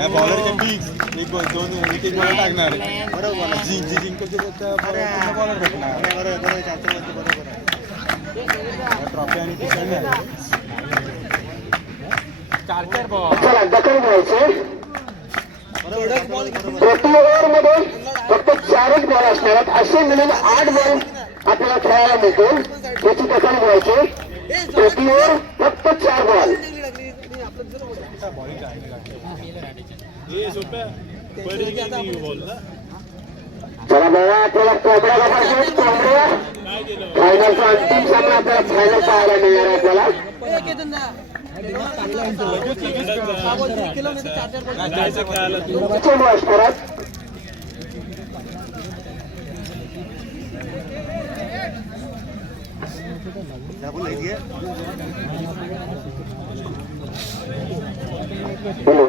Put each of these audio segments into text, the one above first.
या बॉलरच्या फिक्स एक बॉल दोन एक एक बॉल टाकणार. बरोबर. जिंक जी जिंकत बॉलर भेटणार. ट्रॉफी आणि टी चार चार बॉल प्रति फक्त चारच बॉल असणार. आहेत असे मिळून आठ बॉल आपल्याला खेळायला मिळतील. त्याची दखल घ्यायची. प्रति ओव्हर फक्त चार बॉल चला बाबा आपल्याला कोबरा बघायचं कोबरा फायनलचा अंतिम सामना आपल्याला फायनल पाहायला मिळणार आहे आपल्याला. बोलो.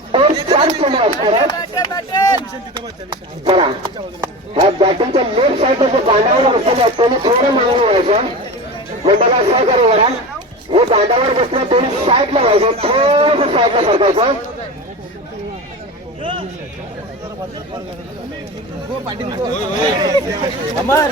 चला ह्या बॅटिंगच्या लेफ्ट साईडला जो बांधावर बसलेला आहे त्यांनी थोडं मागणी व्हायचं मंडळाला सहकार्य करा हे बांधावर बसलं त्यांनी साईडला व्हायचं थोडस साईडला सरकायचं अमर.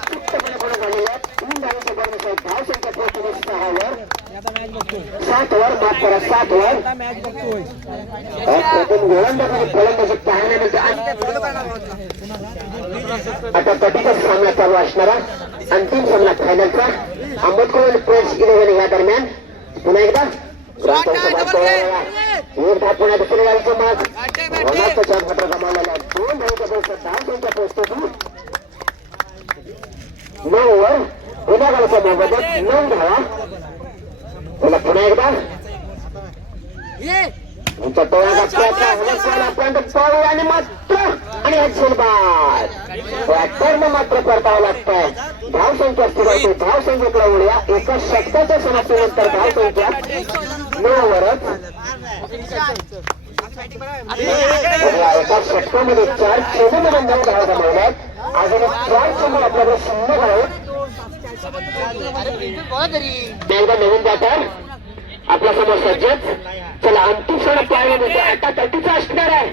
झालेले आहेत. तीन धावेच्या बरोबरीनुसार धावसंख्या पोहोचली सहावर सात वर माफ करा सात वर. प्रथम गोलंदाज आणि फलंदाजी मिळते. आता कधीचा सामना चालू असणारा अंतिम सामना फायनलचा. आंबेडकर आणि प्रेस इलेव्हन या दरम्यान? पुन्हा एकदा. एक धाव दुसऱ्या गाडीचं माग रोनाल्डो चार गमावलेला. दोन बरोबर दहा संख्या पोहोचतो नऊ वर गाडीच्या मोबदल्यात नऊ धावा. बोला पुन्हा एकदा. तुमचा टोळा बघतायचा हलकवाला आपण पाहू आणि मात्र आणि झेलबाद बॅटरनं मात्र परतावं लागतंय. धाव संख्या स्थिरावते धाव संख्येकडे वळूया. एका षटकाच्या समाप्तीनंतर धाव संख्या. नऊ वरच. बघा, एका षटकामध्ये चार चेंडूमध्ये नऊ धावा गमावल्यात. अजून चार चेंडू आपल्याकडे शिल्लक आहेत. एकदा नवीन बॅटर आपल्यासमोर सज्जत चला अंतिम पाहायला मिळते. आता तटीचा असणार आहे.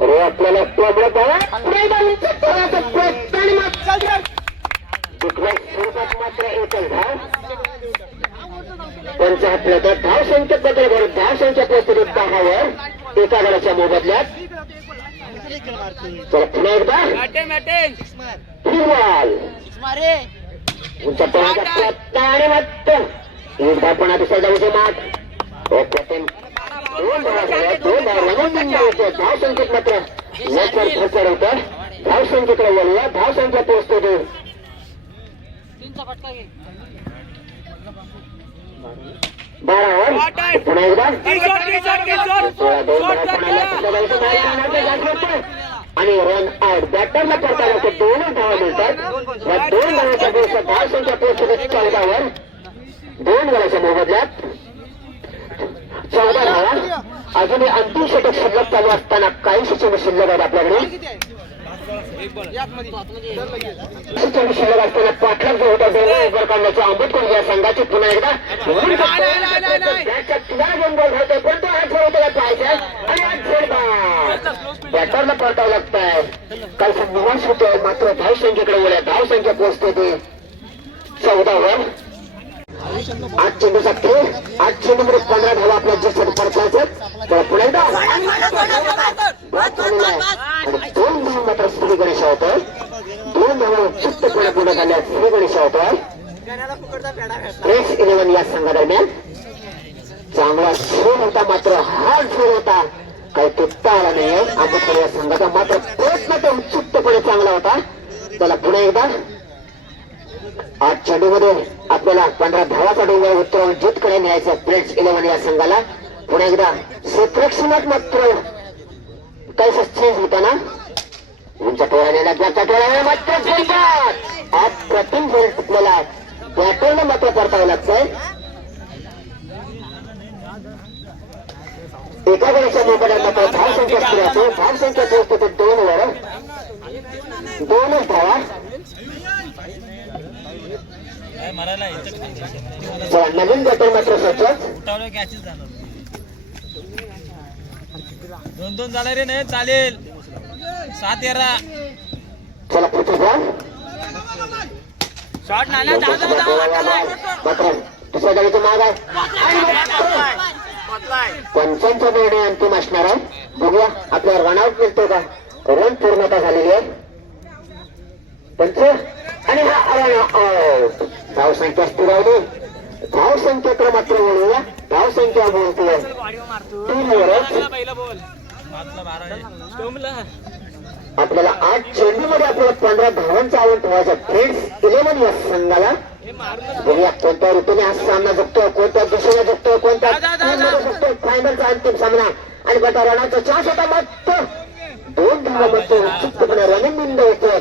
अरे आपल्याला प्रबळ स्वरूपात मात्र एकच धाव. पंचाहत्तर तर धाव संख्येत बदल करून धाव संख्या पोहोचते दहावर. एका गडाच्या मोबदल्यात. चला पुन्हा एकदा. फिरवाल तुमच्या तोंडाचा प्रत्ता आणि मत्त एकदा पण दुसऱ्या जाऊचे माठ दोन धावा झाल्या दोन धावा लगून धाव संख्येत मात्र वरचढ ठोकर होतं धाव संख्येकडे वळूया धाव संख्या पोहोचतो तो बारावर पुन्हा एकदा सोळा दोन धावा आणि रन आउट बॅटरला करता ते दोन धावा मिळतात या दोन धावाच्या दिवसात धाव संख्या पोहोचली चौदावर दोन वेळाच्या मोबदल्यात चौदा धावा अंतिम षटक शिल्लक चालू असताना काही चेंडू शिल्लक आहेत आपल्याकडे? चेंडू शिल्लक असताना पाठलाग जो होता या संघाची पुन्हा एकदा. बॅटच्या किनारा दोन बॉल घालतोय पण तो हात सोडवतो पाहायचा आणि आज झेडबा बॅटरला परतावं लागतंय. काल निवास होतोय मात्र धाव संख्येकडे वळ्या. धाव संख्या पोहोचते ते. चौदावर आठ चेंडू खेळ आठ चेंडू मध्ये पंधरा धावा आपल्या ज्येष्ठ पडतायचं तर पुन्हा एकदा. बाद आणि दोन धावा मात्र श्री गणेश होत दोन धावा उत्सुकतेपणे पूर्ण झाल्या. श्री गणेश होत फ्रेश इलेव्हन या संघादरम्यान. चांगला खेळ होता मात्र हार्ड खेळ होता. काही तुटता आला नाही. आंबेडकर या संघाचा मात्र प्रयत्न तर उत्सुकतेपणे चांगला होता. त्याला पुन्हा एकदा. आज चेंडूमध्ये आपल्याला पंधरा धावाचा डोंगर उतरवून जितकडे न्यायचं फ्रेंड्स इलेव्हन या संघाला. पुन्हा एकदा क्षेत्रक्षणात मात्र काही चेंज होताना उंच टोळ्याने लागल्याचा टोळ्याने मात्र झेलतात आज प्रथम झेल आपल्याला बॅटरनं मात्र परतावं लागतंय एका गणेशच्या मोबाईल मात्र धाव संख्या स्थिर असो धाव संख्या पोहोचते ते दोन वर दोनच धावा. नवीन बॅटर मात्र दोन दोन झाला रे नाही चालेल. सात तेरा चला पुढचं शॉट नाला जा जा मात्र दुसऱ्या गाडीचं माग आहे. पंचांचा निर्णय अंतिम असणार आहे. बघूया आपल्याला रनआउट मिळतो का? रन पूर्णता झालेली आहे. पंच. आणि हा रन आउट धाव संख्या स्थिर राहिली धाव संख्येकडे मात्र वळूया धाव संख्या बोलतोय तीन वरच आपल्याला आठ चेंडूमध्ये आपल्याला पंधरा धावांचा आवड ठेवायचा फ्रेंड्स इलेव्हन या संघाला. बघूया कोणत्या ऋतूने हा सामना जगतोय कोणत्या दिशेने जगतोय कोणत्या मध्ये जगतोय. फायनलचा अंतिम सामना. आणि गटा रनाचा चान्स होता मात्र दोन धावा मात्र उत्सुकपणे रनिंग बिंद होते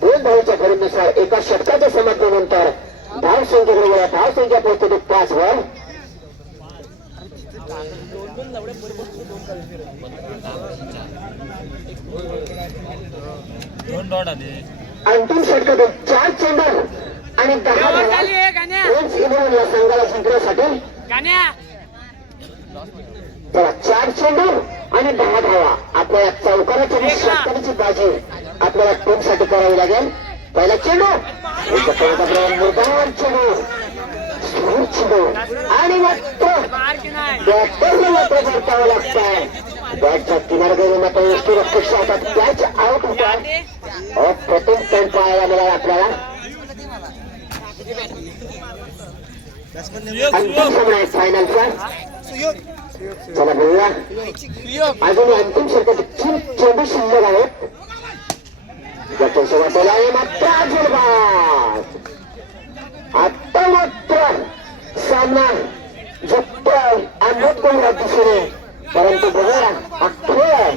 दोन धावाच्या घडीनुसार एका षटकाच्या समाप्तीनंतर धाव संख्येकडे गेल्या धाव संख्या पोहोचते पाच वर. अंतिम षटकातून चार चेंडू आणि दहा या संघाला जिंकण्यासाठी. चला चार चेंडू आणि दहा धावा. आपल्याला चौकाराची षटकाराची बाजी आपल्याला टीमसाठी करावी लागेल. पहिला चेंडू आणि मात्र बॅटरने मात्र परतावं लागतंय. बॅटच्या किनारकडे मात्र वस्तू अपेक्षा होतात त्याच आउट होतात प्रथम पॉईंट पाहायला मिळाला आपल्याला अंतिम सामना आहे फायनलचा चला बोलूया अजून अंतिम षटकाचे चोवीस शिल्लक आहेत. ज्याच्या सुरुवातीला आहे मात्र अजून बाद आता मात्र सामना झुकतोय आंबेडकर दिशेने परंतु बघा हा खेळ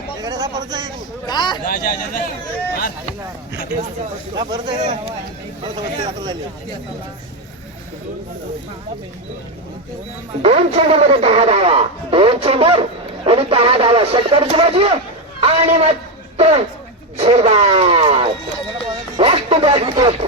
दोन चेंडूमध्ये दहा धावा दोन चेंडू आणि दहा धावा षटकाची बाजू आणि मात्र ಶಿರ್ವಾಜ್ ಎಷ್ಟು ಬ್ಯಾಟ್ ವಿಕೆಟ್